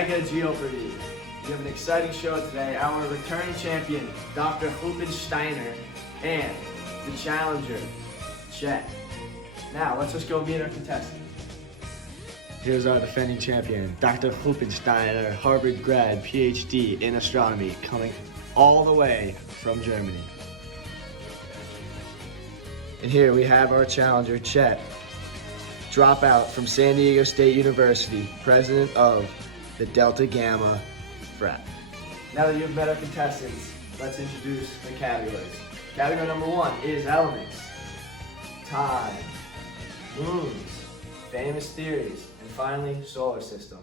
Mega-Geopardy. We have an exciting show today. Our returning champion, Dr. Ruppensteiner, and the challenger, Chet. Now, let's just go meet our contestants. Here's our defending champion, Dr. Ruppensteiner, Harvard grad, PhD in astronomy, coming all the way from Germany. And here we have our challenger, Chet, dropout from San Diego State University, president of the Delta Gamma frat. Now that you've met our contestants, let's introduce the categories. Category number 1 is elements, time, moons, famous theories, and finally, solar system.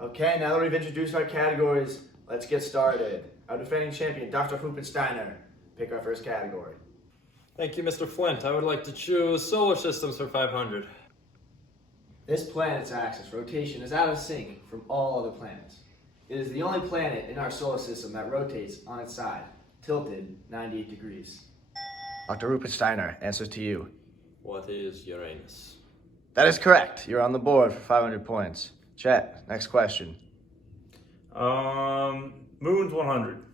Okay, now that we've introduced our categories, let's get started. Our defending champion, Dr. Ruppensteiner, pick our first category. Thank you, Mr. Flint. I would like to choose solar systems for 500. This planet's axis rotation is out of sync from all other planets. It is the only planet in our solar system that rotates on its side, tilted 98 degrees. Dr. Ruppensteiner, answer to you. What is Uranus? That is correct. You're on the board for 500 points. Chet, next question. Moon's 100.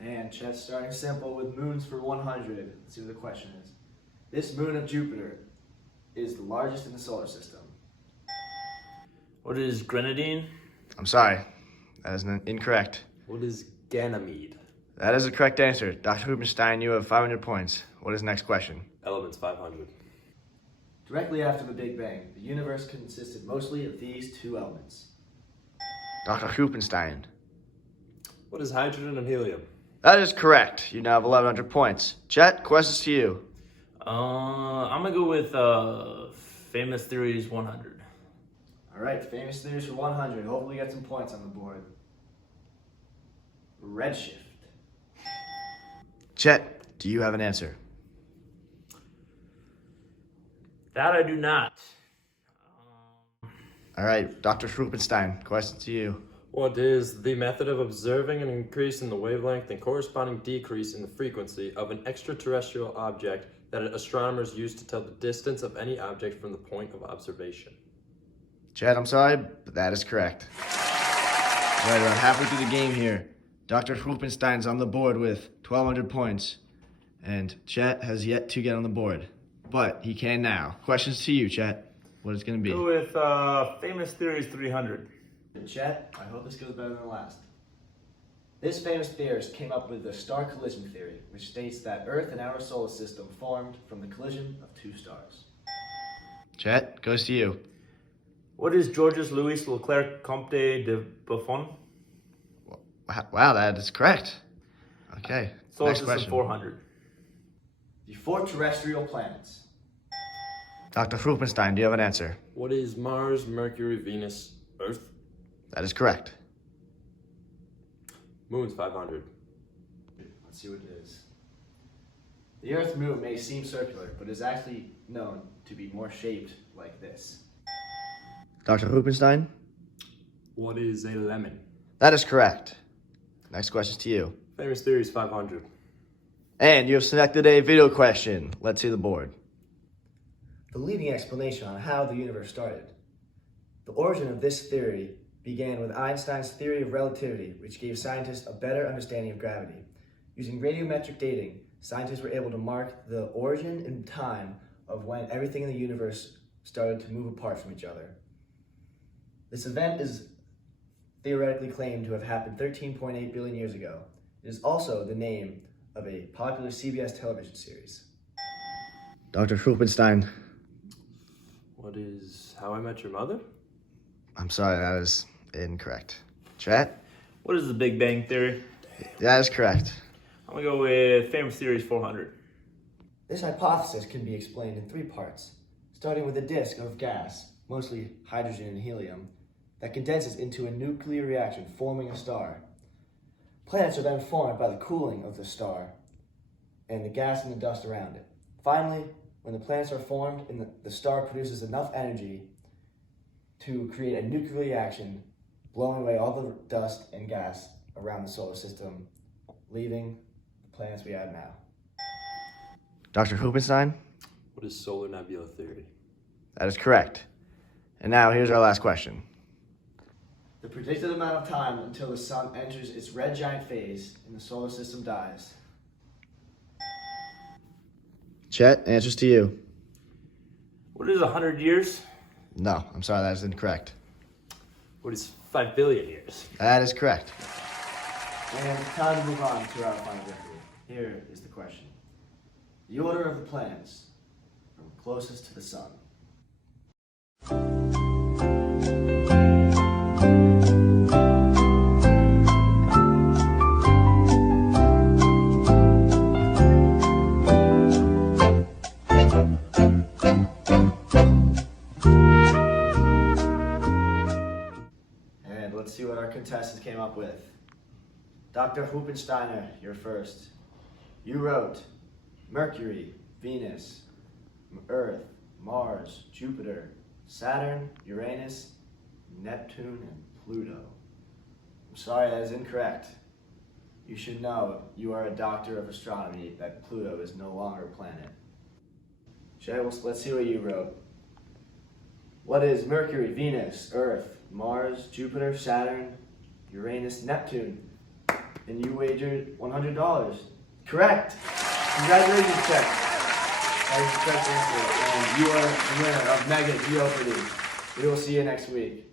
And Chet's starting simple with moons for 100. Let's see what the question is. This moon of Jupiter is the largest in the solar system. What is grenadine? I'm sorry, that is incorrect. What is Ganymede? That is the correct answer. Dr. Ruppenstein, you have 500 points. What is the next question? Elements 500. Directly after the Big Bang, the universe consisted mostly of these two elements. Dr. Ruppenstein. What is hydrogen and helium? That is correct. You now have 1,100 points. Chet, questions to you. I'm gonna go with famous theories 100. All right, famous theories for 100. Hopefully get some points on the board. Redshift. Chet, do you have an answer? That I do not. All right, Dr. Ruppenstein, questions to you. What is the method of observing an increase in the wavelength and corresponding decrease in the frequency of an extraterrestrial object that astronomers use to tell the distance of any object from the point of observation? Chet, I'm sorry, but that is correct. Right around halfway through the game here, Dr. Ruppenstein's on the board with 1,200 points, and Chet has yet to get on the board, but he can now. Questions to you, Chet. What is it going to be? Go with famous theories 300. And Chet, I hope this goes better than the last. This famous theorist came up with the star collision theory, which states that Earth and our solar system formed from the collision of two stars. Chet, goes to you. What is Georges Louis Leclerc Comte de Buffon? Wow, that is correct. Okay, Solar next system question. 400. The four terrestrial planets. Dr. Ruppenstein, do you have an answer? What is Mars, Mercury, Venus, Earth? That is correct. Moon's 500. Let's see what it is. The Earth's moon may seem circular, but is actually known to be more shaped like this. Dr. Ruppenstein? What is a lemon? That is correct. Next question to you. Famous theories 500. And you have selected a video question. Let's see the board. The leading explanation on how the universe started. The origin of this theory began with Einstein's theory of relativity, which gave scientists a better understanding of gravity. Using radiometric dating, scientists were able to mark the origin and time of when everything in the universe started to move apart from each other. This event is theoretically claimed to have happened 13.8 billion years ago. It is also the name of a popular CBS television series. Dr. Ruppenstein. What is How I Met Your Mother? I'm sorry, that is incorrect. Chet? What is the Big Bang Theory? That is correct. I'm gonna go with famous theories 400. This hypothesis can be explained in three parts, starting with a disk of gas, mostly hydrogen and helium, that condenses into a nuclear reaction, forming a star. Planets are then formed by the cooling of the star and the gas and the dust around it. Finally, when the planets are formed and the star produces enough energy to create a nuclear reaction, blowing away all the dust and gas around the solar system, leaving the planets we have now. Dr. Ruppenstein? What is solar nebula theory? That is correct. And now here's our last question. The predicted amount of time until the sun enters its red giant phase and the solar system dies. Chet, answers to you. What is 100 years? No, I'm sorry, that is incorrect. What is 5 billion years? That is correct. And time to move on to our final record. Here is the question. The order of the planets from closest to the sun. And let's see what our contestants came up with. Dr. Ruppensteiner, you're first. You wrote Mercury, Venus, Earth, Mars, Jupiter, Saturn, Uranus, Neptune, and Pluto. I'm sorry, that is incorrect. You should know, you are a doctor of astronomy, that Pluto is no longer a planet. Let's see what you wrote. What is Mercury, Venus, Earth, Mars, Jupiter, Saturn, Uranus, Neptune? And you wagered $100. Correct! Congratulations, Chet. That is the correct answer. And you are the winner of Mega-Geopardy. We will see you next week.